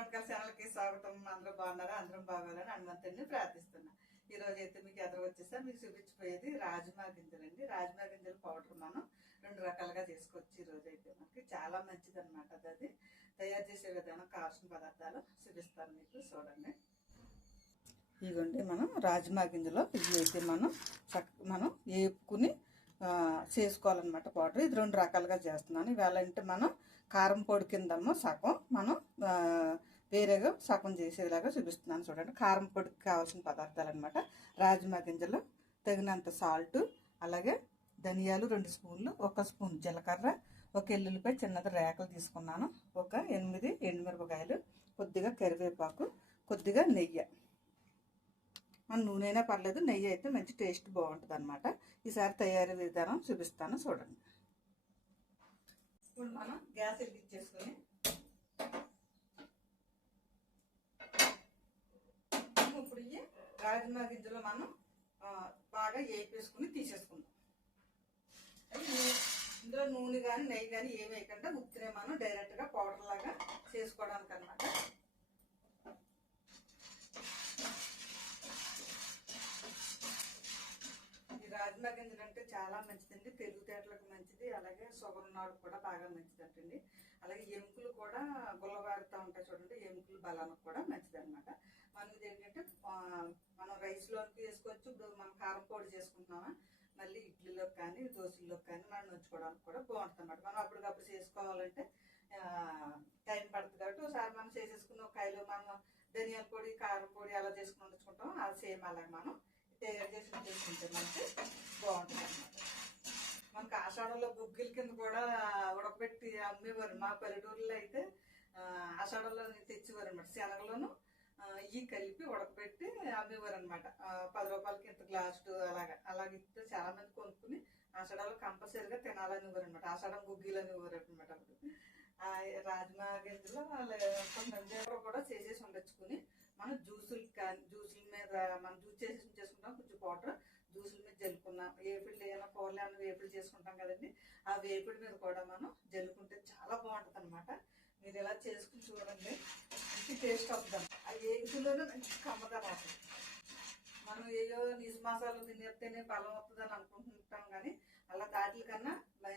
వంటకాల ఛానల్కి స్వాగతం అందరూ బాగున్నారా? అందరం బాగోవాలని హనుమంతుడిని ప్రార్థిస్తున్నా. ఈ రోజు అయితే మీకు ఎదురు వచ్చేసా మీకు చూపించిపోయేది రాజ్మా గింజలు అండి రాజ్మా గింజల పౌడర్ మనం రెండు రకాలుగా చేసుకోవచ్చు ఈ రోజు అయితే మనకి. చాలా మంచిది అనమాట అది తయారు చేసే విధానం కావాల్సిన పదార్థాలు చూపిస్తాను మీకు చూడండి. ఇదిగోండి మనం రాజ్మా గింజలో ఇవి అయితే మనం చక్క మనం వేపుకుని చేసుకోవాలన్నమాట పౌడర్. ఇది రెండు రకాలుగా చేస్తున్నాను. ఇవాళంటే మనం కారం పొడి కిందమ్మో సగం మనం వేరేగా సగం చేసేలాగా చూపిస్తున్నాను చూడండి. కారం పొడికి కావాల్సిన పదార్థాలు అనమాట రాజ్మా గింజలు తగినంత సాల్ట్ అలాగే ధనియాలు రెండు స్పూన్లు ఒక స్పూన్ జీలకర్ర ఒక ఎల్లుల్లిపై చిన్నది రేకలు తీసుకున్నాను. ఒక ఎనిమిది ఎండుమిరపకాయలు కొద్దిగా కరివేపాకు కొద్దిగా నెయ్యి. మన నూనె అయినా పర్లేదు నెయ్యి అయితే మంచి టేస్ట్ బాగుంటుంది అనమాట ఈసారి తయారీ విధానం చూపిస్తాను చూడండి. ఇప్పుడు మనం గ్యాస్ ఎక్కించేసుకొని ఇప్పుడు ఇవి రాజ్మా గింజలు మనం బాగా వేపేసుకుని తీసేసుకుందాం. ఇందులో నూనె కానీ నెయ్యి కానీ ఏమి వేయకుండా ఉత్తినే మనం డైరెక్ట్గా పౌడర్ లాగా చేసుకోవడానికి అనమాట ఈ గింజలు అంటే చాలా మంచిదండి. పెరుగు తేటలకు మంచిది. అలాగే షుగర్ నాడు కూడా బాగా మంచిదంటండి. అలాగే ఎముకలు కూడా గుల్లబారుతూ ఉంటాయి చూడండి. ఎముకలు బలానికి కూడా మంచిది అనమాట మనకి ఏంటంటే మనం రైస్లోకి వేసుకోవచ్చు. ఇప్పుడు మనం కారం పొడి చేసుకుంటున్నామా? మళ్ళీ ఇడ్లీలోకి కానీ దోశల్లోకి కానీ మనం నుంచుకోవడానికి కూడా బాగుంటుంది అనమాట మనం అప్పటికప్పుడు చేసుకోవాలంటే టైం పడుతుంది కాబట్టి ఒకసారి మనం చేసేసుకున్న ఒక కాయలు మనం ధనియాల పొడి కారం పొడి అలా చేసుకుని ఉంచుకుంటాం అది సేమ్ అలాగే మనం తయారు చేసి ఉంచేసుకుంటే మనకి బాగుంటుంది అనమాట మనకు ఆషాఢంలో గుగ్గిల కింద కూడా ఉడకబెట్టి అమ్మేవారు. మా పల్లెటూరులో అయితే ఆ, ఆషాఢంలో తెచ్చేవారు అనమాట శనగలోను ఇవి కలిపి ఉడకబెట్టి అమ్మేవారు అనమాట పది రూపాయలకి ఇంత గ్లాసు అలాగా. అలాగ ఇస్తే చాలా మంది కొనుక్కుని ఆషాఢంలో కంపల్సరీగా తినాలని ఇవ్వరు అనమాట ఆషాఢం గుగ్గిలు అనేవారు అనమాట అప్పుడు ఆ, రాజ్మా గింజలు కొంతమంది కూడా చేసేసి ఉండొచ్చుకుని మనం జ్యూసులు కానీ జ్యూసుల మీద మనం జ్యూస్ చేసి చేసుకుంటాం కొంచెం పౌడర్ జ్యూసుల మీద జల్లుకున్నాం వేపుడు ఏమైనా కూరలు ఏమైనా వేపుడు చేసుకుంటాం కదండి ఆ వేపుడు మీద కూడా మనం జల్లుకుంటే చాలా బాగుంటుంది అనమాట మీరు ఇలా చేసుకుని చూడండి మంచి టేస్ట్ అవుతాం ఆ ఏగులోనే మంచి కమ్మదనం మనం ఏయో నీసు మాసాలు తినేస్తేనే బలం వస్తుందని అని అనుకుంటుంటాం కానీ అలా దాటిల కన్నా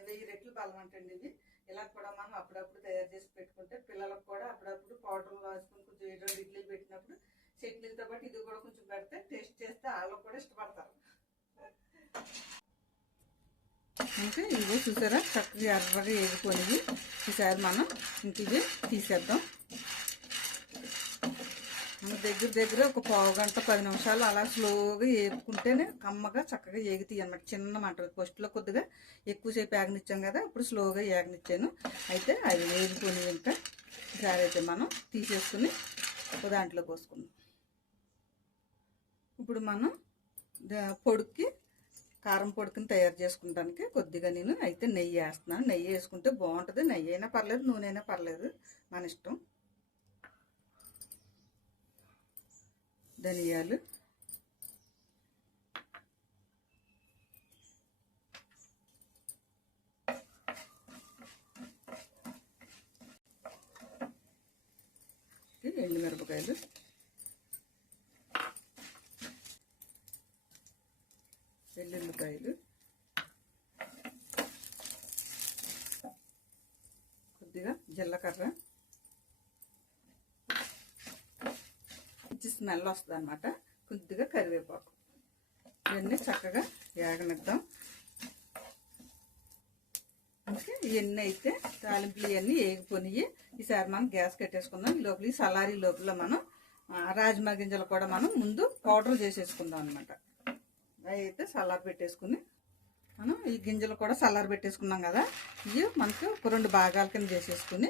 వెయ్యి రెట్లు బలం అంటండి ఇవి ఇలా కూడా మనం అప్పుడప్పుడు తయారు చేసి పెట్టుకుంటే పిల్లలకు కూడా అప్పుడప్పుడు పౌడర్ రాసుకుని కొంచెం ఏదో ఇడ్లీలు పెట్టినప్పుడు చట్నీలతో పాటు ఇది కూడా కొంచెం పెడితే టేస్ట్ చేస్తే వాళ్ళు కూడా ఇష్టపడతారు. ఇంకా ఇవి చూసారా చక్కగా ఎర్రగా వేసుకొని ఈసారి మనం ఇంక ఇవి తీసేద్దాం. దగ్గర దగ్గర ఒక పావు గంట పది నిమిషాలు అలా స్లోగా వేపుకుంటేనే కమ్మగా చక్కగా ఏగుతాయి అనమాట చిన్న మంట ఫస్ట్లో కొద్దిగా ఎక్కువసేపు ఏగనిచ్చాం కదా ఇప్పుడు స్లోగా ఏగనిచ్చాను. అయితే అవి వేగిపోయి ఇంకా ఈసారి అయితే మనం తీసేసుకుని ఒక దాంట్లో పోసుకుందాం. ఇప్పుడు మనం ద- పొడికి కారం పొడికిని తయారు చేసుకుంటానికి కొద్దిగా నేను అయితే నెయ్యి వేస్తున్నాను. నెయ్యి వేసుకుంటే బాగుంటుంది. నెయ్యి అయినా పర్లేదు నూనె అయినా పర్లేదు మన ఇష్టం. ధనియాలు. ఎండుమిరపకాయలు వెల్లుల్లిపాయలు. కొద్దిగా జీలకర్ర మంచి స్మెల్ వస్తుంది అనమాట కొద్దిగా కరివేపాకు. ఇవన్నీ చక్కగా వేగనిద్దాం ఇంకా ఇవన్నీ అయితే తాలింపులు ఇవన్నీ వేగిపోయి ఈసారి మనం గ్యాస్ కట్టేసుకుందాం. ఈ లోపల ఈ సలారీ లోపల మనం రాజమా రాజ్మా గింజలు కూడా మనం ముందు పౌడర్ చేసేసుకుందాం అనమాట అవి అయితే సలార్ పెట్టేసుకుని మనం ఈ గింజలు కూడా సలార్ పెట్టేసుకున్నాం కదా. ఇవి మనకు రెండు భాగాల కింద చేసేసుకుని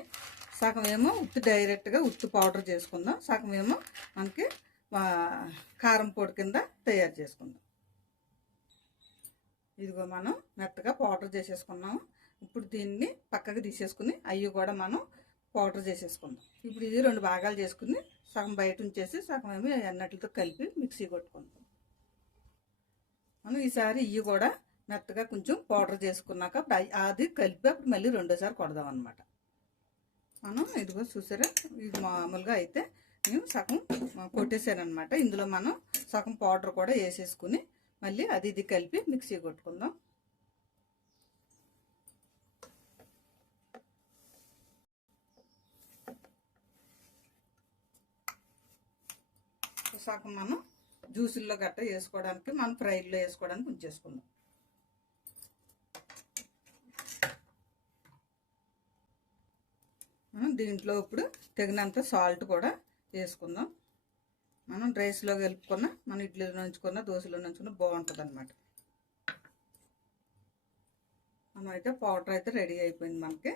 సగం ఏమో ఉత్తి డైరెక్ట్గా ఉప్పు పౌడర్ చేసుకుందాం. సగం ఏమో మనకి కారం పొడి కింద తయారు చేసుకుందాం. ఇదిగో మనం మెత్తగా పౌడర్ చేసేసుకున్నాం ఇప్పుడు దీన్ని పక్కకు తీసేసుకుని అవి కూడా మనం పౌడర్ చేసేసుకుందాం. ఇప్పుడు ఇది రెండు భాగాలు చేసుకుని సగం బయట ఉంచేసి సగం ఏమో అన్నట్లతో కలిపి మిక్సీ కొట్టుకుందాం. మనం ఈసారి ఇవి కూడా మెత్తగా కొంచెం పౌడర్ చేసుకున్నాక అది కలిపి అప్పుడు మళ్ళీ రెండోసారి కొడదాం అనమాట మనం ఇదిగో చూసారా? ఇది మామూలుగా అయితే నేను సగం కొట్టేసానమాట ఇందులో మనం సగం పౌడర్ కూడా వేసేసుకుని మళ్ళీ అది ఇది కలిపి మిక్సీ కొట్టుకుందాం. సగం మనం జ్యూసుల్లో గట్ట వేసుకోవడానికి మనం ఫ్రైల్లో వేసుకోవడానికి ఉంచేసుకుందాం. దీంట్లో ఇప్పుడు తగినంత సాల్ట్ కూడా వేసుకుందాం. మనం రైస్లో కలుపుకున్న మన ఇడ్లీలో నుంచుకున్న దోశలో నుంచుకున్న బాగుంటుంది అనమాట మనం అయితే పౌడర్ అయితే రెడీ అయిపోయింది మనకి.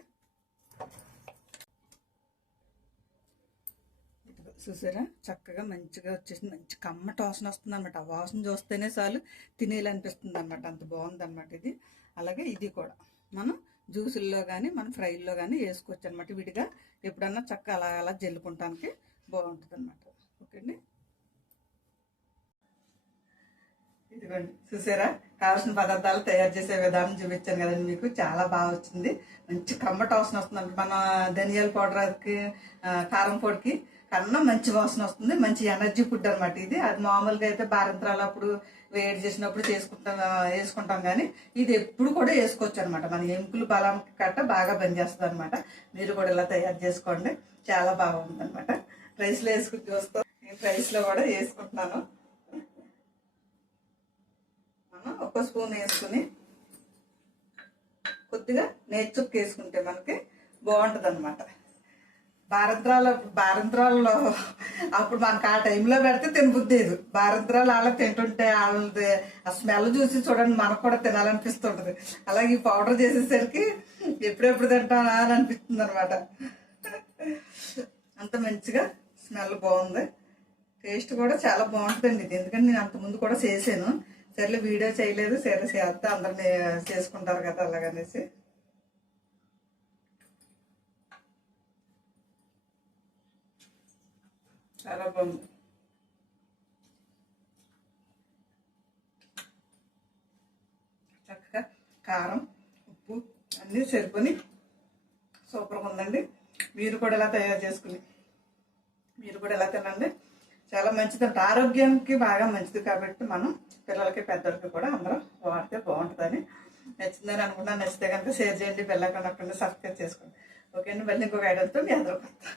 చూసారా? చక్కగా మంచిగా వచ్చేసింది. మంచి కమ్మ వాసన వస్తుంది అనమాట ఆ వాసన చూస్తేనే చాలు తినేయాలనిపిస్తుంది అనమాట అంత బాగుంది అనమాట ఇది. అలాగే ఇది కూడా. మనం జ్యూసుల్లో కానీ మనం ఫ్రైల్లో కానీ వేసుకోవచ్చు అనమాట విడిగా ఎప్పుడన్నా చక్క అలా అలా జల్లుకుంటానికి బాగుంటుంది అనమాట ఓకే అండి ఇదిగోండి చూసారా? కావాల్సిన పదార్థాలు తయారు చేసే విధానం చూపించాను కదండి మీకు. చాలా బాగా వచ్చింది. మంచి కమ్మట వాసన వస్తుంది. మన ధనియాల పౌడర్కి కారం పొడికి కన్నా మంచి వాసన వస్తుంది. మంచి ఎనర్జీ ఫుడ్ అనమాట ఇది. అది మామూలుగా అయితే బారంత్రాలు అప్పుడు వేడి చేసినప్పుడు చేసుకుంటాం వేసుకుంటాం కానీ ఇది ఎప్పుడు కూడా వేసుకోవచ్చు అనమాట. మన ఎముకలు బలం కట్ట బాగా పనిచేస్తుంది అనమాట మీరు కూడా ఇలా తయారు చేసుకోండి. చాలా బాగుంది అనమాట రైస్లో వేసుకుని చూస్తాం నేను రైస్లో కూడా వేసుకుంటున్నాను. మనం ఒక స్పూన్ వేసుకుని కొద్దిగా నేర్చుకు వేసుకుంటే మనకి బాగుంటుంది అనమాట భారద్రాలు భారద్రాలలో అప్పుడు మనకు ఆ టైంలో పెడితే తినబుద్దేదు భారద్రాలు అలా తింటుంటే వాళ్ళది ఆ స్మెల్ చూసి చూడండి మనకు కూడా తినాలనిపిస్తుంటది. అలాగే ఈ పౌడర్ చేసేసరికి ఎప్పుడెప్పుడు తింటానా అని అనిపిస్తుంది అనమాట అంత మంచిగా స్మెల్ బాగుంది. టేస్ట్ కూడా చాలా బాగుంటుందండి ఇది. ఎందుకంటే నేను అంతకుముందు కూడా చేశాను. సర్లే వీడియో చేయలేదు సరే చేస్తే అందరిని చేసుకుంటారు కదా అలాగనేసి. చాలా బాగుంది. చక్కగా కారం ఉప్పు అన్నీ సరిపోని సూపర్గా ఉందండి. మీరు కూడా ఇలా తయారు చేసుకుని మీరు కూడా ఎలా తినండి. చాలా మంచిది అంటే. ఆరోగ్యానికి బాగా మంచిది కాబట్టి మనం పిల్లలకి పెద్దలకి కూడా అందరం వాడితే బాగుంటుందని నచ్చిందని అనుకున్నాను. నచ్చితే కనుక షేర్ చేయండి పిల్లలకి సబ్స్క్రైబ్ చేసుకోండి. ఓకే అండి మళ్ళీ ఇంకొక ఐడియాతో మీ అందరూ కొత్త